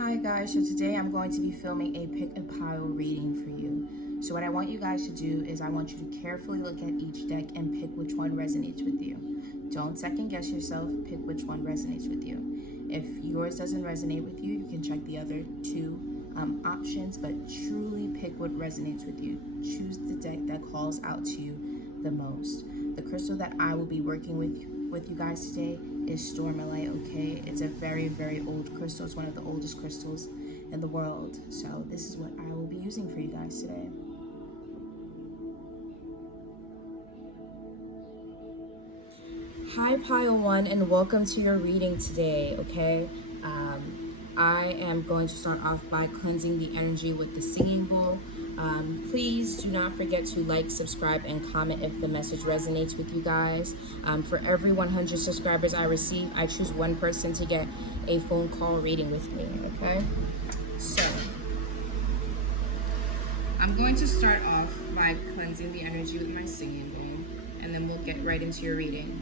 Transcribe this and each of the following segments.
Hi guys, so today I'm going to be filming a pick a pile reading for you. So what I want you guys to do is I want you to carefully look at each deck and pick which one resonates with you. Don't second guess yourself, pick which one resonates with you. If yours doesn't resonate with you, you can check the other two options, but truly pick what resonates with you. Choose the deck that calls out to you the most. The crystal that I will be working with you guys today is Stormalite, okay? It's a very, very old crystal. It's one of the oldest crystals in the world. So this is what I will be using for you guys today. Hi Pile 1 and welcome to your reading today, okay? I am going to start off by cleansing the energy with the singing bowl. Please do not forget to like, subscribe, and comment if the message resonates with you guys. For every 100 subscribers I receive, I choose one person to get a phone call reading with me, okay? So, I'm going to start off by cleansing the energy with my singing bowl, and then we'll get right into your reading.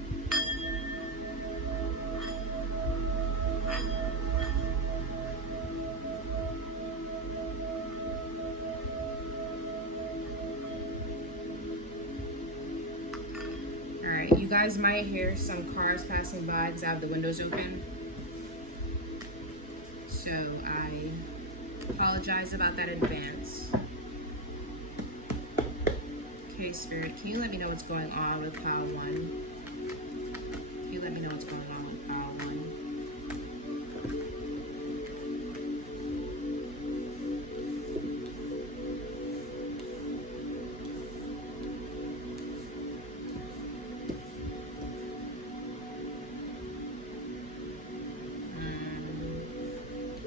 Alright, you guys might hear some cars passing by because I have the windows open. So I apologize about that in advance. Okay, Spirit, can you let me know what's going on with Pile 1? Can you let me know what's going on with Pile 1?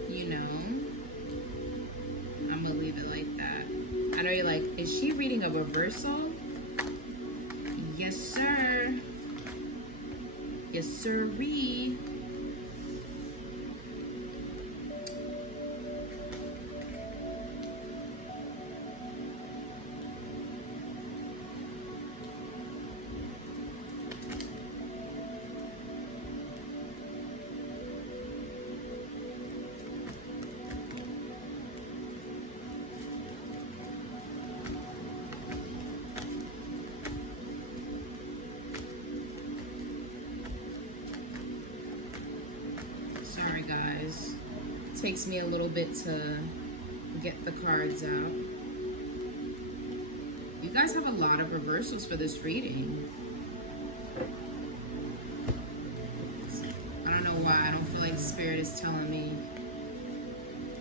You know, I'm gonna leave it like that. I know you're like, is she reading a reversal? Yes, sir. Yes, sirree. Sorry, guys. It takes me a little bit to get the cards out. You guys have a lot of reversals for this reading. I don't know why. I don't feel like Spirit is telling me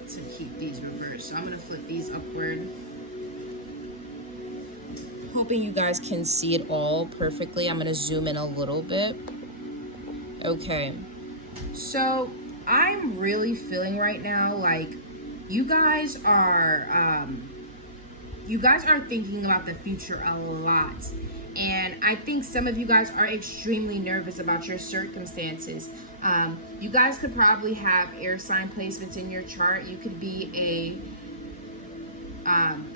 to keep these reversed. So I'm going to flip these upward. Hoping you guys can see it all perfectly. I'm going to zoom in a little bit. Okay. So I'm really feeling right now like you guys are thinking about the future a lot. And I think some of you guys are extremely nervous about your circumstances. You guys could probably have air sign placements in your chart. You could be a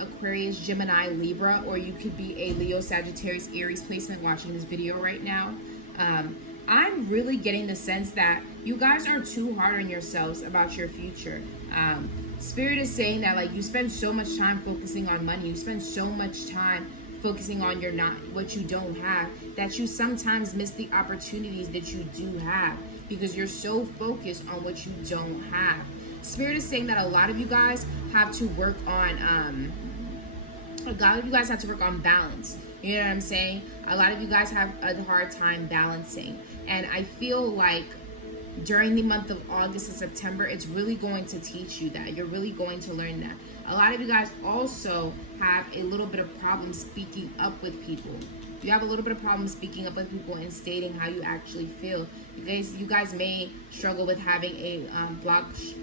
Aquarius, Gemini, Libra, or you could be a Leo, Sagittarius, Aries placement watching this video right now. I'm really getting the sense that you guys are too hard on yourselves about your future. Spirit is saying that like you spend so much time focusing on money, you spend so much time focusing on what you don't have, that you sometimes miss the opportunities that you do have because you're so focused on what you don't have. Spirit is saying that a lot of you guys have to work on balance. You know what I'm saying? A lot of you guys have a hard time balancing, and I feel like during the month of August and September, it's really going to teach you that. You're really going to learn that. A lot of you guys also have a little bit of problem speaking up with people. You have a little bit of problem speaking up with people and stating how you actually feel. You guys may struggle with having a blocked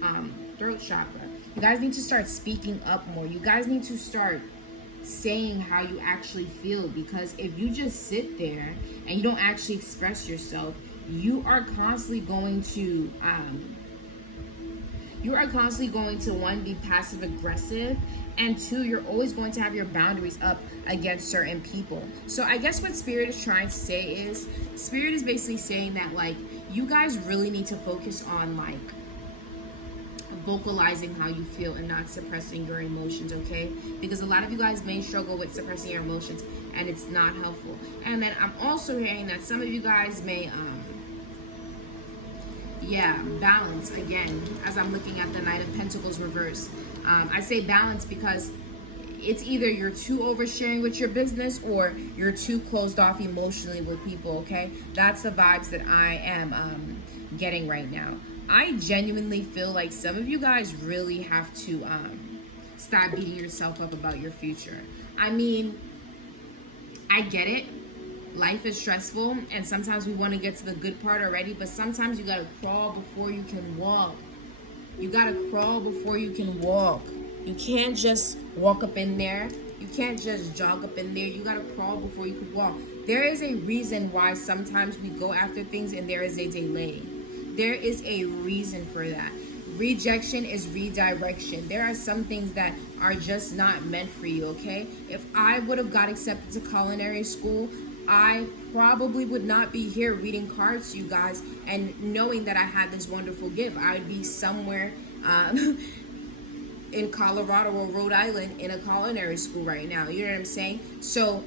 throat chakra. You guys need to start speaking up more. You guys need to start saying how you actually feel, because if you just sit there and you don't actually express yourself, you are constantly going to one, be passive aggressive, and two, you're always going to have your boundaries up against certain people. So I guess what Spirit is trying to say is, Spirit is basically saying that like you guys really need to focus on like vocalizing how you feel and not suppressing your emotions, okay? Because a lot of you guys may struggle with suppressing your emotions, and it's not helpful. And then I'm also hearing that some of you guys may balance again. As I'm looking at the Knight of Pentacles reverse, I say balance because it's either you're too oversharing with your business or you're too closed off emotionally with people, okay? That's the vibes that I am getting right now. I genuinely feel like some of you guys really have to stop beating yourself up about your future. I mean, I get it. Life is stressful, and sometimes we want to get to the good part already, but sometimes you gotta crawl before you can walk. You gotta crawl before you can walk. You can't just walk up in there. You can't just jog up in there. You gotta crawl before you can walk. There is a reason why sometimes we go after things and there is a delay. There is a reason for that. Rejection is redirection. There are some things that are just not meant for you, okay? If I would have got accepted to culinary school, I probably would not be here reading cards to you guys and knowing that I had this wonderful gift. I would be somewhere in Colorado or Rhode Island in a culinary school right now. You know what I'm saying? So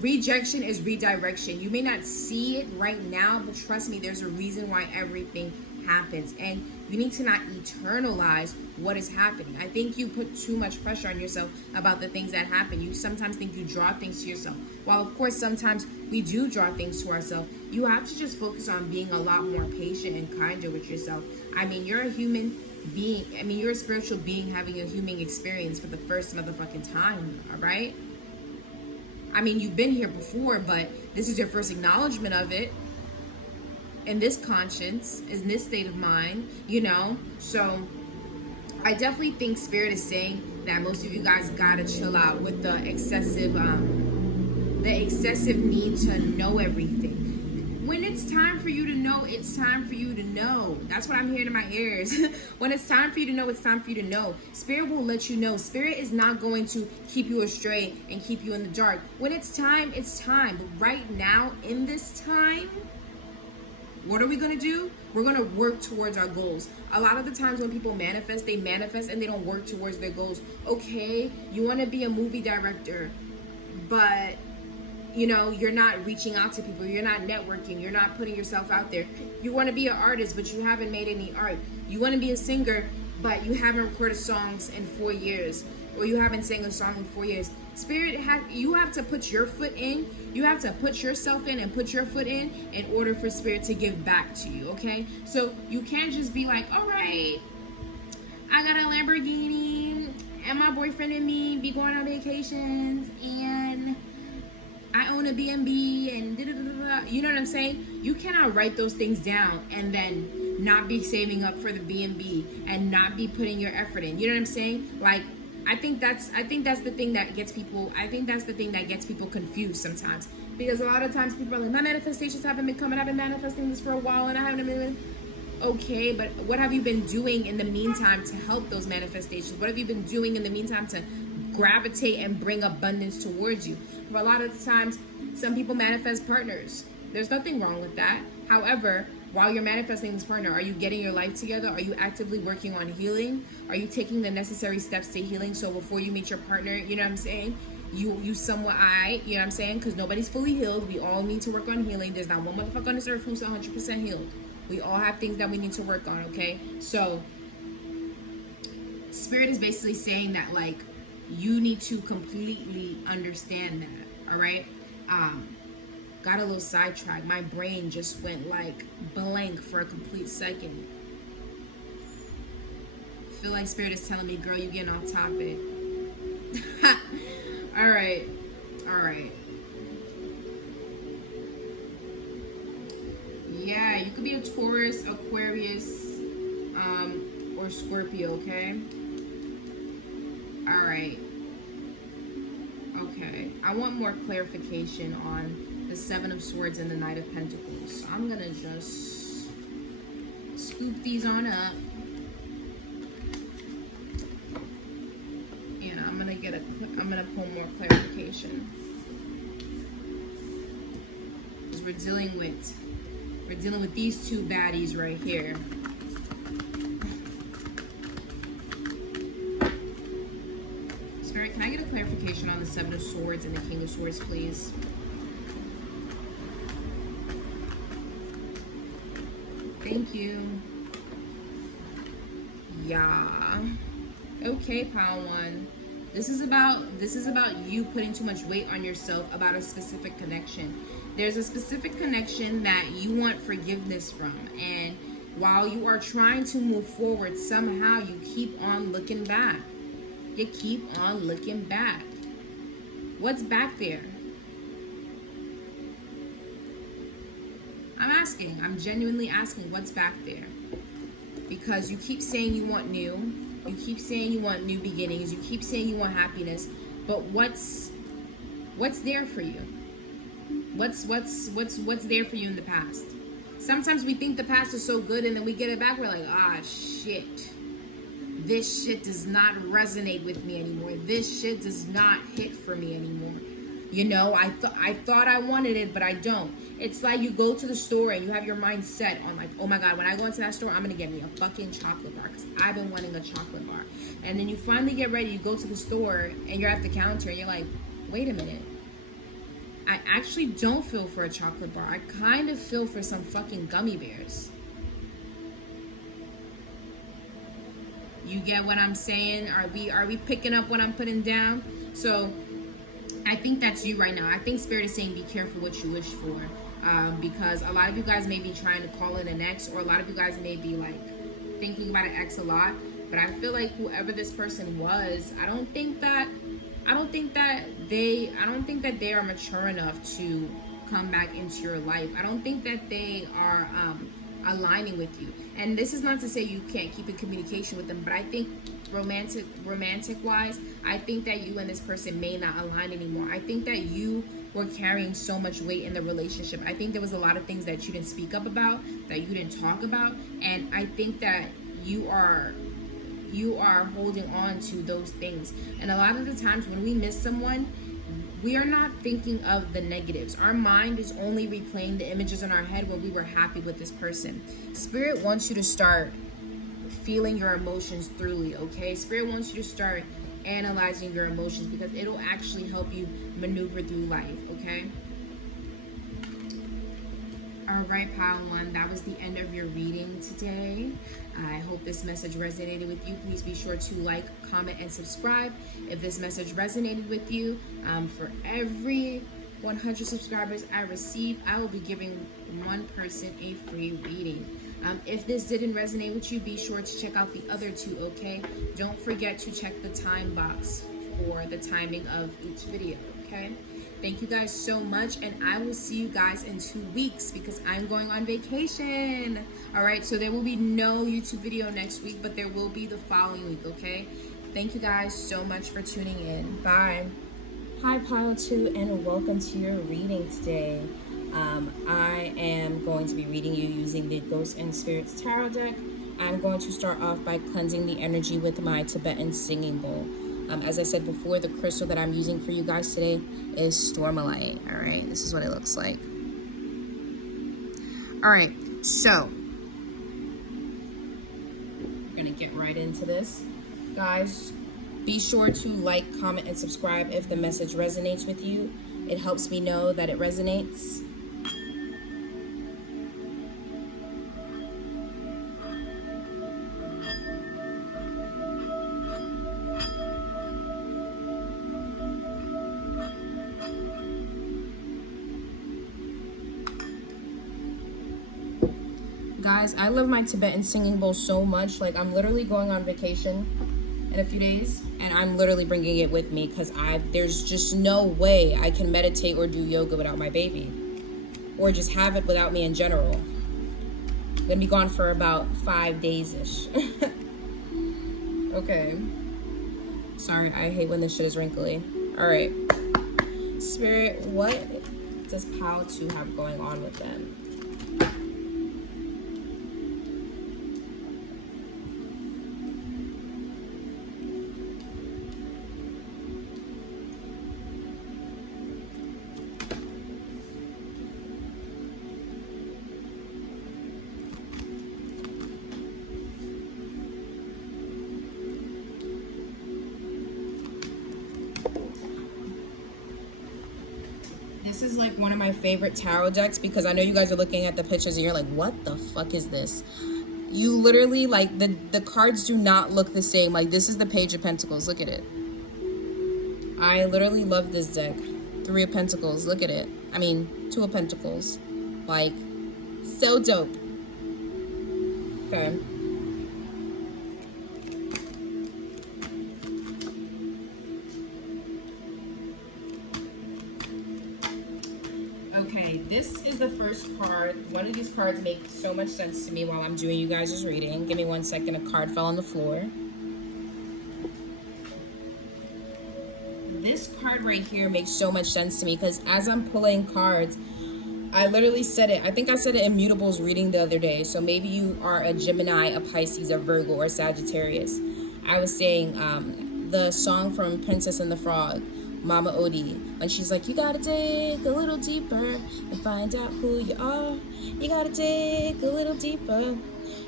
rejection is redirection. You may not see it right now, but trust me, there's a reason why everything happens, and you need to not eternalize what is happening. I think you put too much pressure on yourself about the things that happen. You sometimes think you draw things to yourself. While of course sometimes we do draw things to ourselves, you have to just focus on being a lot more patient and kinder with yourself. I mean, you're a human being. I mean, you're a spiritual being having a human experience for the first motherfucking time, all right? I mean, you've been here before, but this is your first acknowledgement of it. In this conscience, in this state of mind, you know? So I definitely think Spirit is saying that most of you guys gotta chill out with the excessive need to know everything. When it's time for you to know, it's time for you to know. That's what I'm hearing in my ears. When it's time for you to know, it's time for you to know. Spirit will let you know. Spirit is not going to keep you astray and keep you in the dark. When it's time, it's time. But right now, in this time, what are we going to do? We're going to work towards our goals. A lot of the times when people manifest, they manifest and they don't work towards their goals. Okay, you want to be a movie director, but you know, you're not reaching out to people. You're not networking. You're not putting yourself out there. You want to be an artist, but you haven't made any art. You want to be a singer, but you haven't recorded songs in 4 years, or you haven't sang a song in 4 years. Spirit, you have to put your foot in. You have to put yourself in and put your foot in order for Spirit to give back to you, okay? So you can't just be like, all right, I got a Lamborghini and my boyfriend and me be going on vacations and I own a B&B and da-da-da-da-da. You know what I'm saying? You cannot write those things down and then not be saving up for the B&B and not be putting your effort in. You know what I'm saying? Like, I think that's the thing that gets people, confused sometimes. Because a lot of times people are like, my manifestations haven't been coming. I've been manifesting this for a while and I haven't been. Okay, but what have you been doing in the meantime to help those manifestations? What have you been doing in the meantime to gravitate and bring abundance towards you? For a lot of the times, some people manifest partners. There's nothing wrong with that. However, while you're manifesting this partner, are you getting your life together? Are you actively working on healing? Are you taking the necessary steps to healing? So before you meet your partner, you know what I'm saying? You somewhat, you know what I'm saying? Because nobody's fully healed. We all need to work on healing. There's not one motherfucker on this earth who's 100% healed. We all have things that we need to work on, okay? So Spirit is basically saying that, like, you need to completely understand that, all right? Got a little sidetracked. My brain just went like blank for a complete second. Feel like Spirit is telling me, girl, you getting off topic. All right. Yeah, you could be a Taurus, Aquarius, or Scorpio, okay? All right. Okay, I want more clarification on the Seven of Swords and the Knight of Pentacles. So I'm gonna just scoop these on up. Yeah, I'm gonna pull more clarification. Because we're dealing with these two baddies right here. Spirit, can I get a clarification on the Seven of Swords and the King of Swords, please? Thank you. Yeah. Okay, pile one. This is about you putting too much weight on yourself about a specific connection. There's a specific connection that you want forgiveness from, and while you are trying to move forward, somehow you keep on looking back. You keep on looking back. What's back there? I'm asking. I'm genuinely asking what's back there. Because you keep saying you want new. You keep saying you want new beginnings. You keep saying you want happiness. But what's there for you? What's there for you in the past? Sometimes we think the past is so good, and then we get it back, we're like, ah, shit. This shit does not resonate with me anymore. This shit does not hit for me anymore. You know, I thought I wanted it, but I don't. It's like you go to the store and you have your mind set on like, oh my God, when I go into that store, I'm going to get me a fucking chocolate bar because I've been wanting a chocolate bar. And then you finally get ready, you go to the store and you're at the counter and you're like, wait a minute. I actually don't feel for a chocolate bar. I kind of feel for some fucking gummy bears. You get what I'm saying? Are we picking up what I'm putting down? So I think that's you right now. I think Spirit is saying be careful what you wish for, because a lot of you guys may be trying to call in an ex, or a lot of you guys may be like thinking about an ex a lot. But I feel like whoever this person was, I don't think that they are mature enough to come back into your life. I don't think that they are aligning with you. And this is not to say you can't keep in communication with them, but I think romantic wise, I think that you and this person may not align anymore. I think that you were carrying so much weight in the relationship. I think there was a lot of things that you didn't speak up about, that you didn't talk about, and I think that you are holding on to those things. And a lot of the times when we miss someone, we are not thinking of the negatives. Our mind is only replaying the images in our head when we were happy with this person. Spirit wants you to start feeling your emotions thoroughly, okay? Spirit wants you to start analyzing your emotions, because it'll actually help you maneuver through life, okay? All right, pile one, that was the end of your reading today. I hope this message resonated with you. Please be sure to like, comment, and subscribe if this message resonated with you. For every 100 subscribers I receive, I will be giving one person a free reading. If this didn't resonate with you, be sure to check out the other two, okay? Don't forget to check the time box for the timing of each video, okay? Thank you guys so much, and I will see you guys in 2 weeks because I'm going on vacation. All right, so there will be no YouTube video next week, but there will be the following week, okay? Thank you guys so much for tuning in. Bye. Hi, Pile 2, and welcome to your reading today. I am going to be reading you using the Ghosts and Spirits Tarot deck. I'm going to start off by cleansing the energy with my Tibetan singing bowl. As I said before, the crystal that I'm using for you guys today is Stormalite. All right, this is what it looks like. All right, so we're gonna get right into this. Guys, be sure to like, comment, and subscribe if the message resonates with you. It helps me know that it resonates. Guys, I love my Tibetan singing bowl so much. Like, I'm literally going on vacation in a few days, and I'm literally bringing it with me because there's just no way I can meditate or do yoga without my baby, or just have it without me in general. I'm gonna be gone for about 5 days-ish. Okay. Sorry, I hate when this shit is wrinkly. All right. Spirit, what does Pile 2 have going on with them? is like one of my favorite tarot decks because I know you guys are looking at the pictures and you're like, what the fuck is this? You literally, like, the cards do not look the same. Like, this is the Page of Pentacles. Look at it. I literally love this deck. Three of Pentacles. Look at it. I mean, Two of Pentacles. Like, so dope. Okay. Okay, this is the first card. One of these cards makes so much sense to me while I'm doing you guys' reading. Give me 1 second. A card fell on the floor. This card right here makes so much sense to me because as I'm pulling cards, I literally said it. I think I said it in Mutables reading the other day. So maybe you are a Gemini, a Pisces, a Virgo, or Sagittarius. I was saying the song from Princess and the Frog, Mama Odie, when she's like, you gotta dig a little deeper and find out who you are. You gotta dig a little deeper,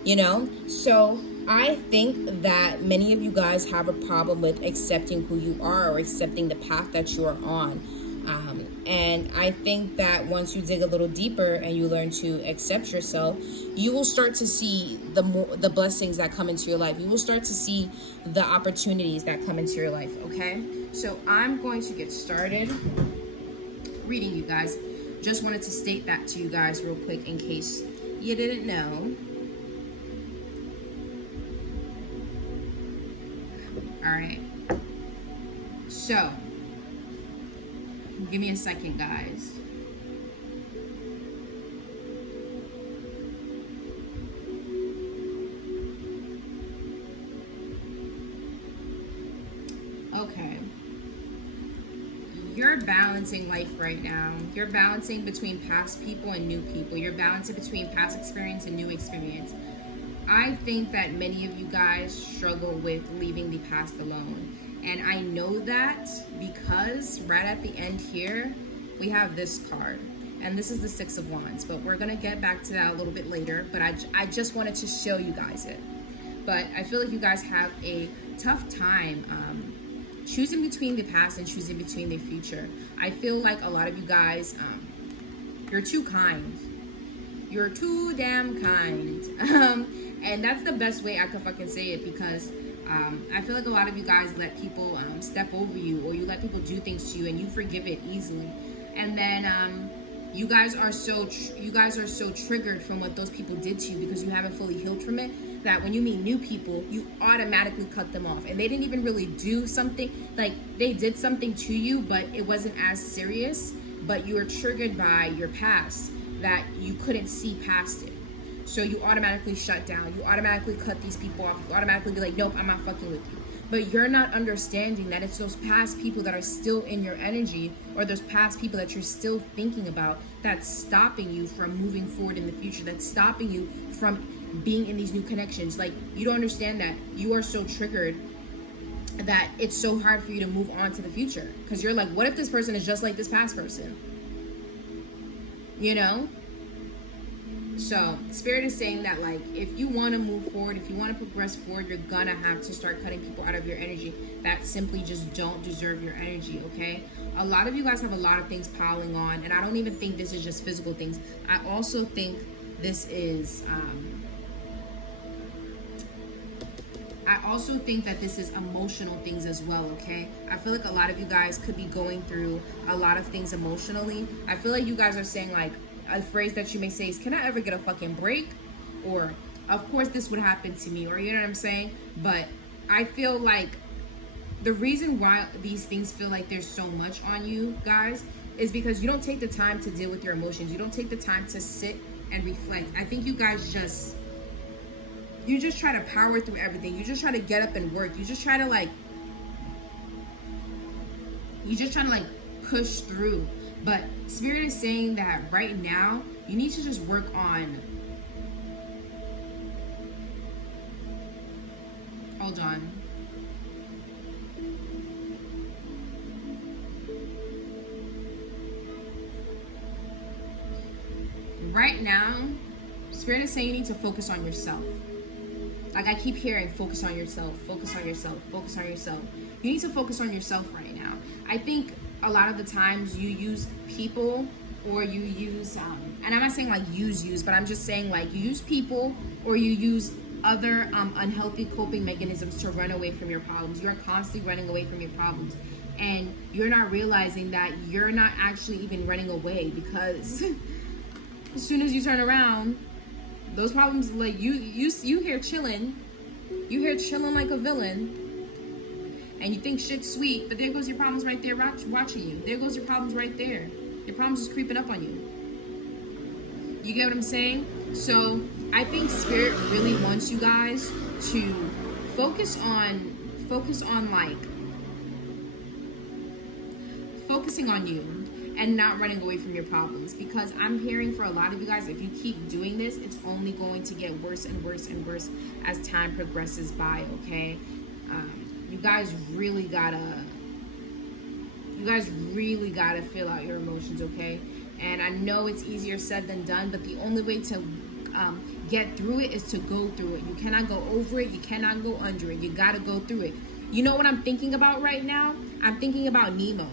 you know? So I think that many of you guys have a problem with accepting who you are or accepting the path that you are on. And I think that once you dig a little deeper and you learn to accept yourself, you will start to see the blessings that come into your life. You will start to see the opportunities that come into your life, okay? So I'm going to get started reading, you guys. Just wanted to state that to you guys real quick in case you didn't know. All right. So, give me a second, guys. Okay. You're balancing life right now. You're balancing between past people and new people. You're balancing between past experience and new experience. I think that many of you guys struggle with leaving the past alone. And I know that because right at the end here, we have this card. And this is the Six of Wands. But we're going to get back to that a little bit later. But I just wanted to show you guys it. But I feel like you guys have a tough time choosing between the past and choosing between the future. I feel like a lot of you guys, you're too kind. You're too damn kind. And that's the best way I could fucking say it because I feel like a lot of you guys let people step over you, or you let people do things to you and you forgive it easily. And then you guys are so triggered from what those people did to you because you haven't fully healed from it, that when you meet new people, you automatically cut them off. And they didn't even really do something, like they did something to you, but it wasn't as serious, but you were triggered by your past that you couldn't see past it. So you automatically shut down. You automatically cut these people off. You automatically be like, nope, I'm not fucking with you. But you're not understanding that it's those past people that are still in your energy, or those past people that you're still thinking about, that's stopping you from moving forward in the future, that's stopping you from being in these new connections. Like, you don't understand that you are so triggered that it's so hard for you to move on to the future. Because you're like, what if this person is just like this past person? You know? So Spirit is saying that, like, if you want to move forward, if you want to progress forward, you're gonna have to start cutting people out of your energy that simply just don't deserve your energy, okay? A lot of you guys have a lot of things piling on, and I don't even think this is just physical things. I also think this is emotional things as well, okay? I feel like a lot of you guys could be going through a lot of things emotionally. I feel like you guys are saying, like, a phrase that you may say is, can I ever get a fucking break? Or, of course this would happen to me, or you know what I'm saying? But I feel like the reason why these things feel like there's so much on you guys is because you don't take the time to deal with your emotions. You don't take the time to sit and reflect. I think you guys just try to power through everything. You just try to get up and work. You just try to like push through. But Spirit is saying that right now, you need to just work on... Hold on. Right now, Spirit is saying you need to focus on yourself. Like, I keep hearing, focus on yourself, focus on yourself, focus on yourself. You need to focus on yourself right now. I think a lot of the times you use people, or you use and I'm not saying like use, but I'm just saying like you use people or you use other unhealthy coping mechanisms to run away from your problems. You're constantly running away from your problems, and you're not realizing that you're not actually even running away, because as soon as you turn around, those problems, like you here chilling, like a villain, and you think shit's sweet, but there goes your problems right there watching you. There goes your problems right there. Your problems is creeping up on you. You get what I'm saying? So I think Spirit really wants you guys to focusing on you and not running away from your problems, because I'm hearing for a lot of you guys, if you keep doing this, it's only going to get worse and worse and worse as time progresses by. Okay, you guys really gotta feel out your emotions, okay? And I know it's easier said than done, but the only way to get through it is to go through it. You cannot go over it. You cannot go under it. You gotta go through it. You know what I'm thinking about right now? I'm thinking about Nemo.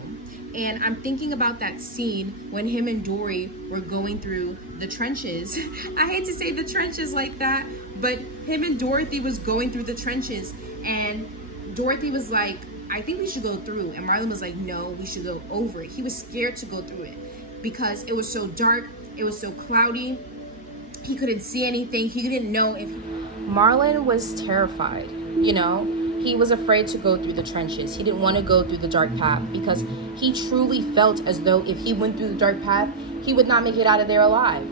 And I'm thinking about that scene when him and Dory were going through the trenches. I hate to say the trenches like that, but him and Dorothy was going through the trenches, and Dorothy was like, I think we should go through. And Marlon was like, no, we should go over it. He was scared to go through it because it was so dark. It was so cloudy. He couldn't see anything. He didn't know if... Marlon was terrified, you know? He was afraid to go through the trenches. He didn't want to go through the dark path because he truly felt as though if he went through the dark path, he would not make it out of there alive.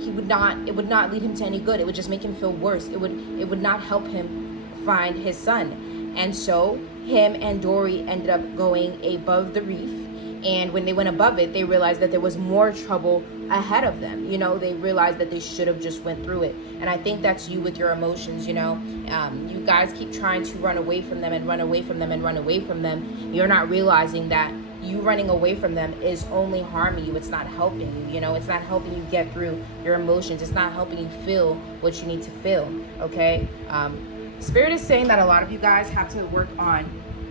It would not lead him to any good. It would just make him feel worse. It would not help him find his son. And so him and Dory ended up going above the reef. And when they went above it, they realized that there was more trouble ahead of them. You know, they realized that they should have just went through it. And I think that's you with your emotions, you know. You guys keep trying to run away from them and run away from them and run away from them. You're not realizing that you running away from them is only harming you. It's not helping you, you know. It's not helping you get through your emotions. It's not helping you feel what you need to feel, okay? Spirit is saying that a lot of you guys have to work on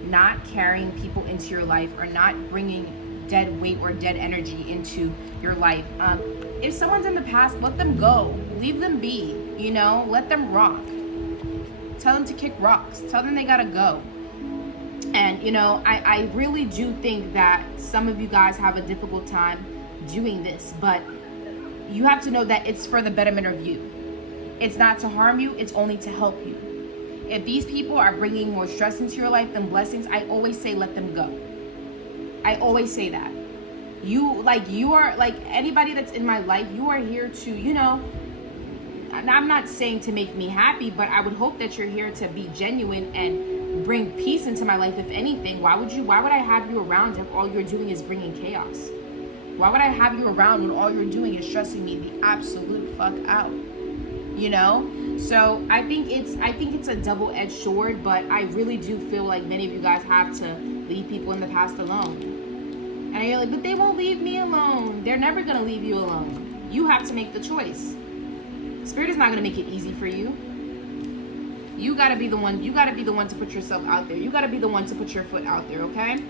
not carrying people into your life or not bringing dead weight or dead energy into your life. If someone's in the past, let them go. Leave them be, you know? Let them rock. Tell them to kick rocks. Tell them they gotta go. And, you know, I really do think that some of you guys have a difficult time doing this, but you have to know that it's for the betterment of you. It's not to harm you, it's only to help you. If these people are bringing more stress into your life than blessings, I always say let them go. I always say that. You are like anybody that's in my life, you are here to, you know, I'm not saying to make me happy, but I would hope that you're here to be genuine and bring peace into my life. If anything, why would I have you around if all you're doing is bringing chaos? Why would I have you around when all you're doing is stressing me the absolute fuck out? You know? So I think it's a double-edged sword, but I really do feel like many of you guys have to leave people in the past alone. And you're like, but they won't leave me alone. They're never gonna leave you alone. You have to make the choice. Spirit is not gonna make it easy for you. You gotta be the one to put yourself out there. You gotta be the one to put your foot out there, okay?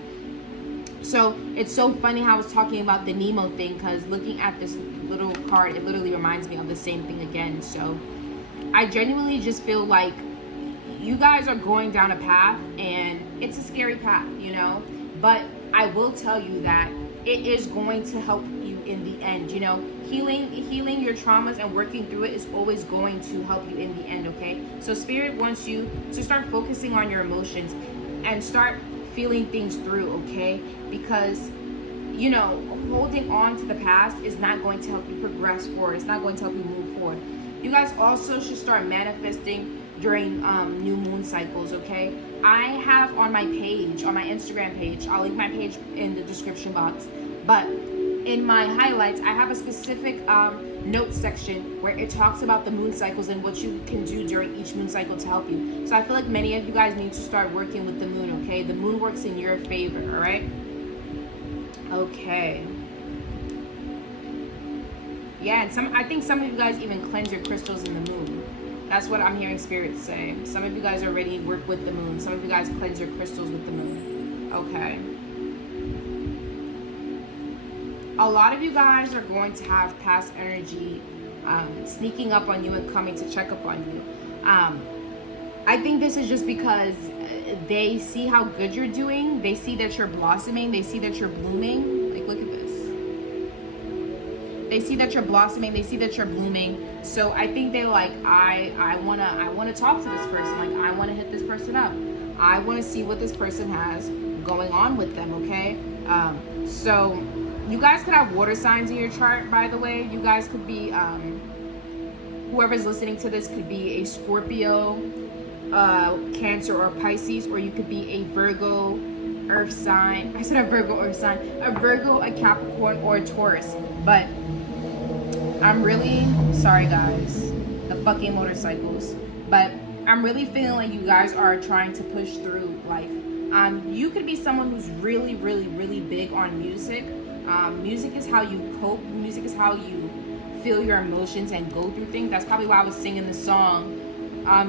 So it's so funny how I was talking about the Nemo thing, because looking at this little card, it literally reminds me of the same thing again. So I genuinely just feel like you guys are going down a path, and it's a scary path, you know, but I will tell you that it is going to help you in the end. You know, healing your traumas and working through it is always going to help you in the end, okay? So Spirit wants you to start focusing on your emotions and start feeling things through, okay? Because, you know, holding on to the past is not going to help you progress forward. It's not going to help you move forward. You guys also should start manifesting during new moon cycles, okay? I have on my page, on my Instagram page, I'll link my page in the description box, but in my highlights, I have a specific notes section where it talks about the moon cycles and what you can do during each moon cycle to help you. So I feel like many of you guys need to start working with the moon, okay? The moon works in your favor, all right? Okay. Yeah, and I think some of you guys even cleanse your crystals in the moon. That's what I'm hearing spirits say. Some of you guys already work with the moon. Some of you guys cleanse your crystals with the moon. Okay. a lot of you guys are going to have past energy sneaking up on you and coming to check up on you. I think this is just because they see how good you're doing. They see that you're blossoming. They see that you're blooming. Like, look at this. They see that you're blossoming. They see that you're blooming. So I think they're like, I wanna talk to this person. Like, I wanna hit this person up. I wanna see what this person has going on with them. Okay. So you guys could have water signs in your chart. By the way, you guys could be whoever's listening to this could be a Scorpio, Cancer, or Pisces, or you could be a Virgo earth sign. I said a Virgo earth sign. A Virgo, a Capricorn, or a Taurus. But I'm really sorry, guys, the fucking motorcycles, but I'm really feeling like you guys are trying to push through life. You could be someone who's really, really, really big on music. Music is how you cope. Music is how you feel your emotions and go through things. That's probably why I was singing the song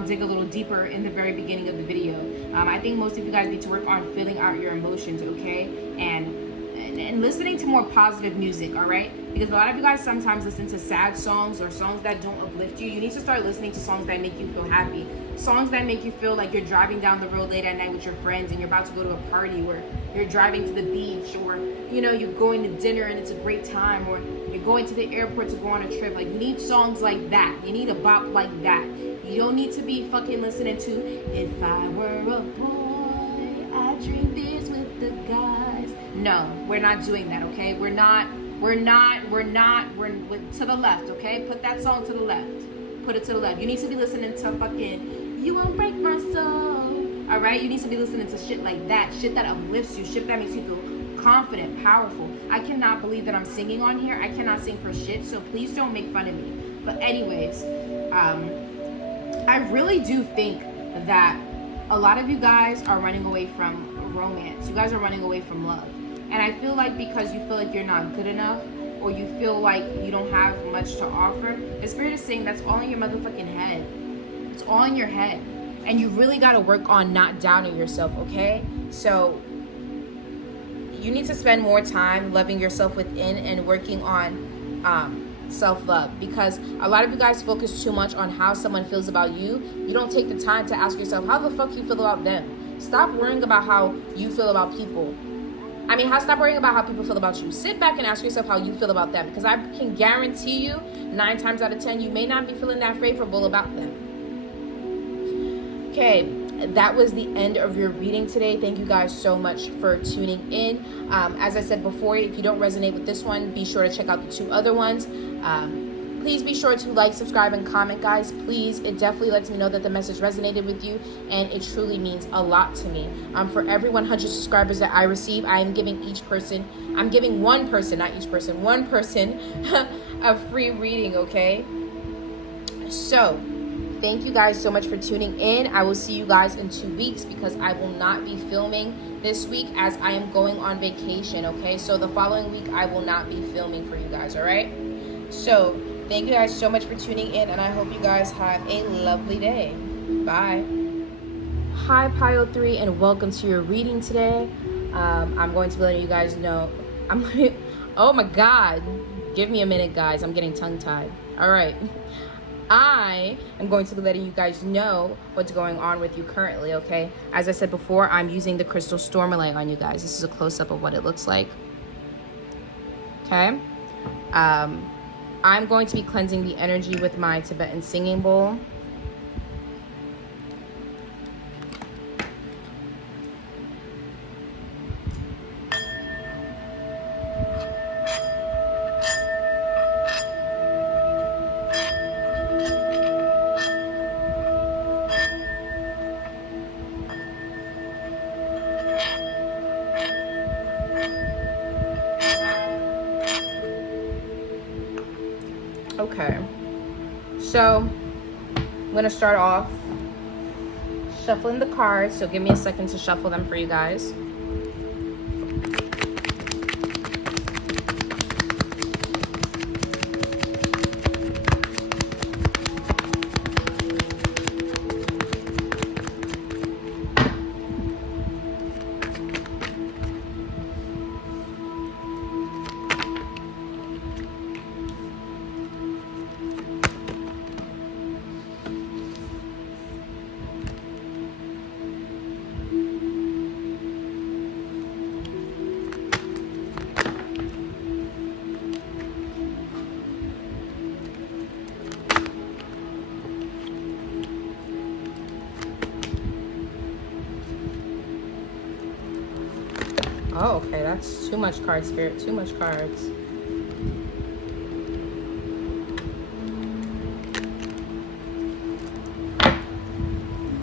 Dig a Little Deeper in the very beginning of the video. I think most of you guys need to work on feeling out your emotions, okay? And listening to more positive music, all right? Because a lot of you guys sometimes listen to sad songs or songs that don't uplift you. You need to start listening to songs that make you feel happy. Songs that make you feel like you're driving down the road late at night with your friends and you're about to go to a party, or you're driving to the beach, or, you know, you're going to dinner and it's a great time, or you're going to the airport to go on a trip. Like, you need songs like that. You need a bop like that. You don't need to be fucking listening to, if I were a boy, I'd drink this with the guys. No, we're not doing that, okay? We're to the left, okay? Put that song to the left. Put it to the left. You need to be listening to fucking, you won't break my soul. All right? You need to be listening to shit like that. Shit that uplifts you. Shit that makes you feel confident, powerful. I cannot believe that I'm singing on here. I cannot sing for shit, so please don't make fun of me. But anyways, I really do think that a lot of you guys are running away from romance. You guys are running away from love. And I feel like because you feel like you're not good enough, or you feel like you don't have much to offer, the spirit is saying that's all in your motherfucking head. It's all in your head. And you really got to work on not doubting yourself, okay? So you need to spend more time loving yourself within and working on self-love, because a lot of you guys focus too much on how someone feels about you. You don't take the time to ask yourself, how the fuck you feel about them? Stop worrying about how you feel about people. Stop worrying about how people feel about you. Sit back and ask yourself how you feel about them, because I can guarantee you 9 times out of 10 you may not be feeling that favorable about them. Okay, that was the end of your reading today. Thank you guys so much for tuning in. As I said before, if you don't resonate with this one, be sure to check out the 2 other ones. Please be sure to like, subscribe, and comment, guys. Please, it definitely lets me know that the message resonated with you, and it truly means a lot to me. For every 100 subscribers that I receive, I am giving one person a free reading, okay? So, thank you guys so much for tuning in. I will see you guys in 2 weeks, because I will not be filming this week as I am going on vacation, okay? So the following week, I will not be filming for you guys, all right? So, thank you guys so much for tuning in, and I hope you guys have a lovely day. Bye. Hi, Pile 3, and welcome to your reading today. I'm going to be letting you guys know. Oh my God. Give me a minute, guys. I'm getting tongue-tied. All right. I am going to be letting you guys know what's going on with you currently, okay? As I said before, I'm using the Crystal Stormalite on you guys. This is a close-up of what it looks like. Okay? I'm going to be cleansing the energy with my Tibetan singing bowl. Okay, so I'm going to start off shuffling the cards, so give me a second to shuffle them for you guys. Oh, okay, that's too much card, Spirit. Too much cards.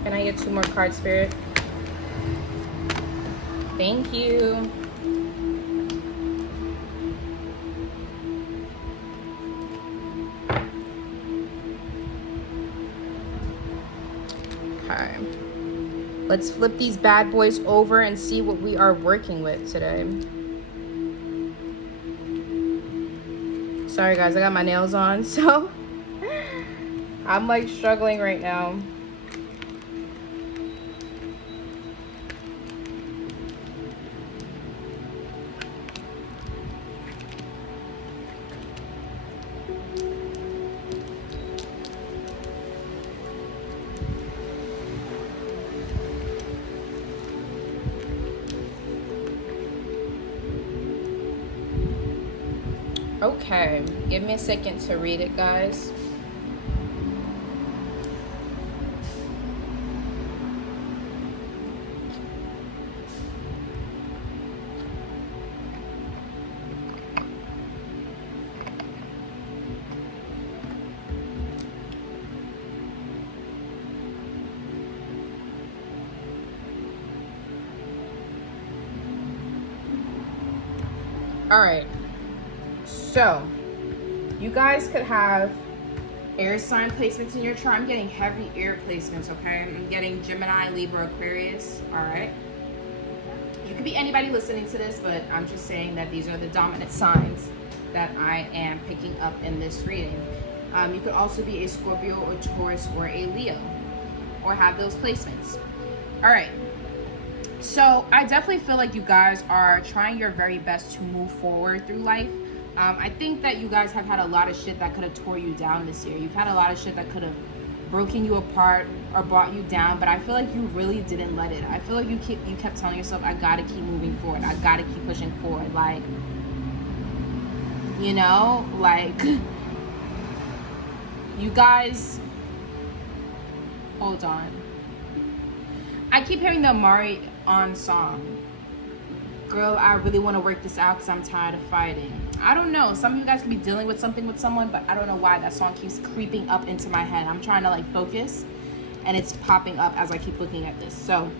Can I get 2 more cards, Spirit? Thank you. Okay. Let's flip these bad boys over and see what we are working with today. Sorry guys, I got my nails on, so I'm like struggling right now. Okay, give me a second to read it, guys. All right, so you guys could have air sign placements in your chart. I'm getting heavy air placements, okay? I'm getting Gemini, Libra, Aquarius, all right? You could be anybody listening to this, but I'm just saying that these are the dominant signs that I am picking up in this reading. You could also be a Scorpio, or Taurus, or a Leo, or have those placements. All right. So I definitely feel like you guys are trying your very best to move forward through life. I think that you guys have had a lot of shit that could have tore you down this year. You've had a lot of shit that could have broken you apart or brought you down, but I feel like you really didn't let it. I feel like you kept telling yourself, I gotta keep moving forward. I gotta keep pushing forward. Like, you know, like you guys, hold on. I keep hearing the Amari on song. Girl, I really want to work this out because I'm tired of fighting. I don't know. Some of you guys could be dealing with something with someone, but I don't know why that song keeps creeping up into my head. I'm trying to like focus and it's popping up as I keep looking at this. So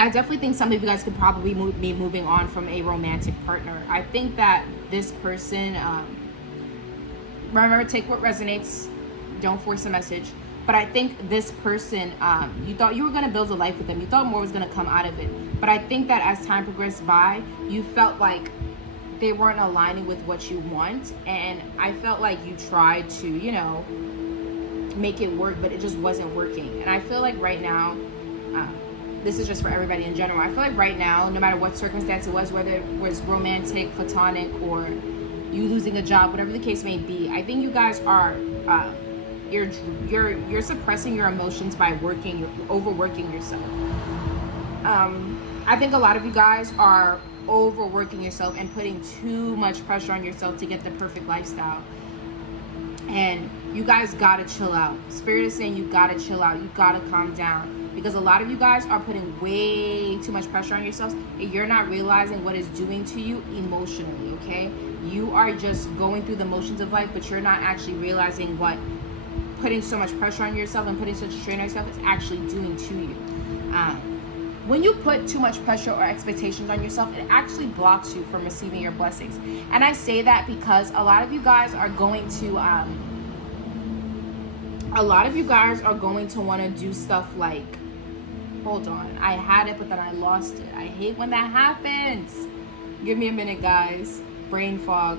I definitely think some of you guys could probably be moving on from a romantic partner. I think that this person, remember, take what resonates. Don't force a message. But I think this person, you thought you were going to build a life with them. You thought more was going to come out of it. But I think that as time progressed by, you felt like they weren't aligning with what you want. And I felt like you tried to, you know, make it work, but it just wasn't working. And I feel like right now, this is just for everybody in general. I feel like right now, no matter what circumstance it was, whether it was romantic, platonic, or you losing a job, whatever the case may be, I think you guys are... You're suppressing your emotions by you're overworking yourself. I think a lot of you guys are overworking yourself and putting too much pressure on yourself to get the perfect lifestyle. And you guys gotta chill out. Spirit is saying you gotta chill out. You gotta calm down. Because a lot of you guys are putting way too much pressure on yourselves and you're not realizing what it's doing to you emotionally, okay? You are just going through the motions of life, but you're not actually realizing what putting so much pressure on yourself and putting such a strain on yourself is actually doing to you. When you put too much pressure or expectations on yourself, it actually blocks you from receiving your blessings. And I say that because a lot of you guys are going to want to do stuff like, hold on, I had it but then I lost it. I hate when that happens. Give me a minute, guys. Brain fog.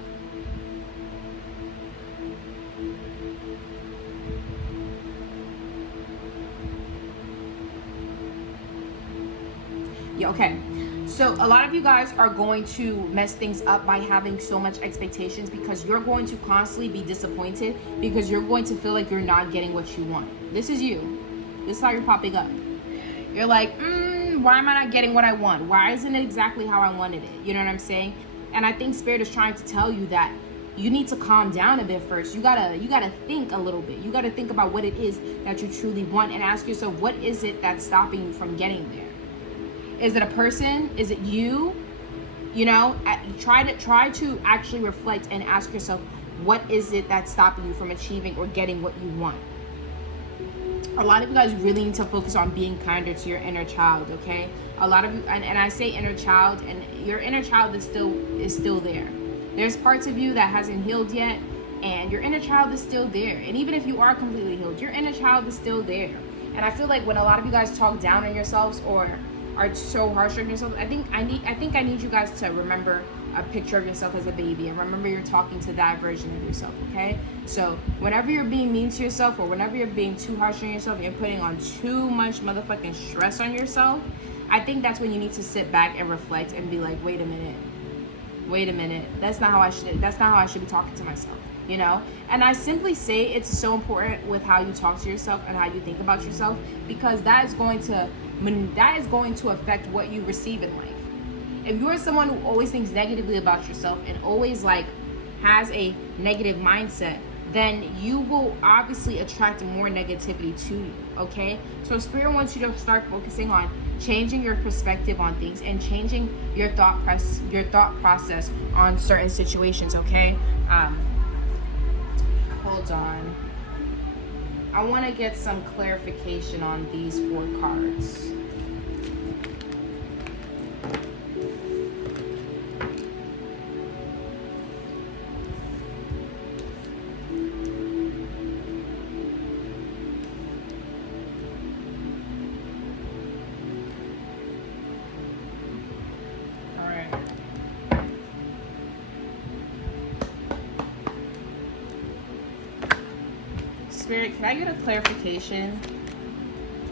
Yeah, okay. So a lot of you guys are going to mess things up by having so much expectations because you're going to constantly be disappointed because you're going to feel like you're not getting what you want. This is you. This is how you're popping up. You're like, why am I not getting what I want? Why isn't it exactly how I wanted it? You know what I'm saying? And I think Spirit is trying to tell you that you need to calm down a bit first. You gotta think a little bit. You gotta think about what it is that you truly want and ask yourself, what is it that's stopping you from getting there? Is it a person? Is it you? You know, try to actually reflect and ask yourself, what is it that's stopping you from achieving or getting what you want? A lot of you guys really need to focus on being kinder to your inner child, okay? A lot of you, and I say inner child, and your inner child is still there. There's parts of you that hasn't healed yet, and your inner child is still there. And even if you are completely healed, your inner child is still there. And I feel like when a lot of you guys talk down on yourselves or are so harsh on yourself, I think I need you guys to remember a picture of yourself as a baby, and remember you're talking to that version of yourself, okay? So whenever you're being mean to yourself, or whenever you're being too harsh on yourself, and you're putting on too much motherfucking stress on yourself, I think that's when you need to sit back and reflect and be like, wait a minute, that's not how I should be talking to myself, you know? And I simply say it's so important with how you talk to yourself and how you think about yourself, because that is going to affect what you receive in life. If you're someone who always thinks negatively about yourself and always like has a negative mindset, then you will obviously attract more negativity to you, okay? So Spirit wants you to start focusing on changing your perspective on things and changing your thought process on certain situations, okay? Hold on. I want to get some clarification on these 4 cards. Spirit, can I get a clarification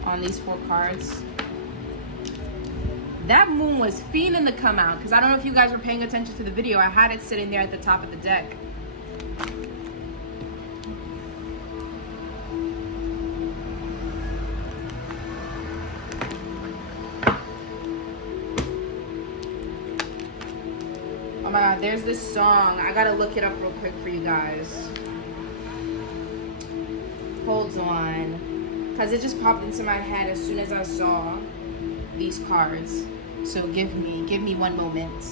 on these 4 cards? That moon was fiending to come out, because I don't know if you guys were paying attention to the video. I had it sitting there at the top of the deck. Oh my God, there's this song. I gotta look it up real quick for you guys. Hold on, because it just popped into my head as soon as I saw these cards. So give me 1 moment.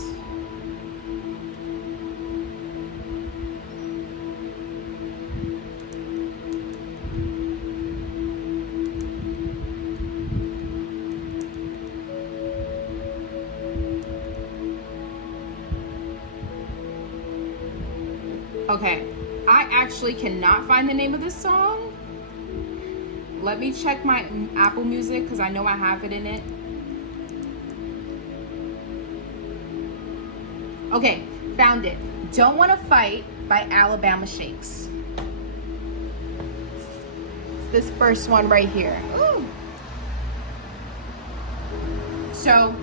Okay, I actually cannot find the name of this song. Let me check my Apple Music, because I know I have it in it. Okay, found it. Don't Want to Fight by Alabama Shakes. It's this first one right here. Ooh. So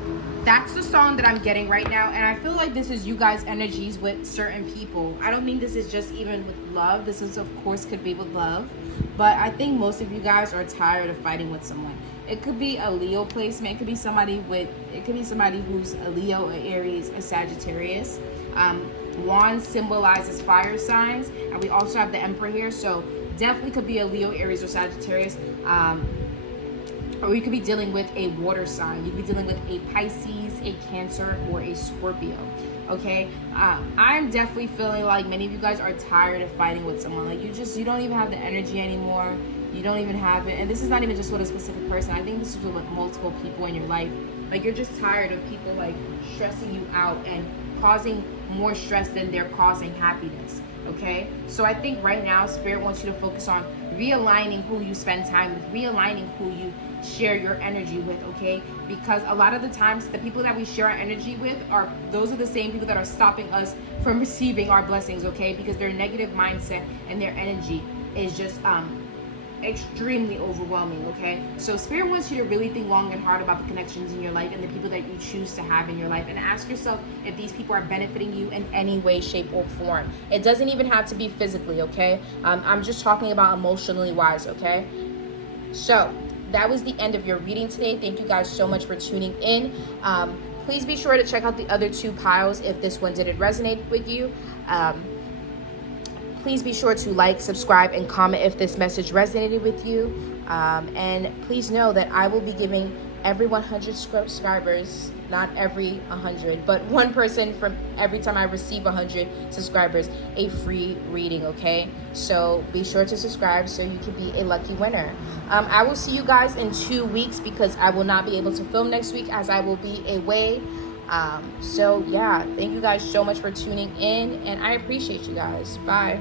that's the song that I'm getting right now, and I feel like this is you guys' energies with certain people. I don't think this is just even with love. This is, of course, could be with love, but I think most of you guys are tired of fighting with someone. It could be a Leo placement. It could be somebody who's a Leo, a Aries, a Sagittarius. Wands symbolizes fire signs, and we also have the Emperor here, so definitely could be a Leo, Aries, or Sagittarius. Or you could be dealing with a water sign. You could be dealing with a Pisces, a Cancer, or a Scorpio. Okay, I'm definitely feeling like many of you guys are tired of fighting with someone. Like you don't even have the energy anymore. You don't even have it. And this is not even just with a specific person. I think this is with multiple people in your life. Like you're just tired of people like stressing you out and causing more stress than they're causing happiness. Okay, so I think right now Spirit wants you to focus on realigning who you spend time with, realigning who you share your energy with, okay? Because a lot of the times the people that we share our energy with those are the same people that are stopping us from receiving our blessings, okay? Because their negative mindset and their energy is just extremely overwhelming, okay? So Spirit wants you to really think long and hard about the connections in your life and the people that you choose to have in your life, and ask yourself if these people are benefiting you in any way, shape, or form. It doesn't even have to be physically, okay? I'm just talking about emotionally wise, okay? So that was the end of your reading today. Thank you guys so much for tuning in. Please be sure to check out the other 2 piles if this one didn't resonate with you. Please be sure to like, subscribe, and comment if this message resonated with you. And please know that I will be giving every 100 subscribers, not every 100, but one person from every time I receive 100 subscribers, a free reading, okay? So be sure to subscribe so you can be a lucky winner. I will see you guys in 2 weeks because I will not be able to film next week as I will be away. So yeah, thank you guys so much for tuning in, and I appreciate you guys. Bye.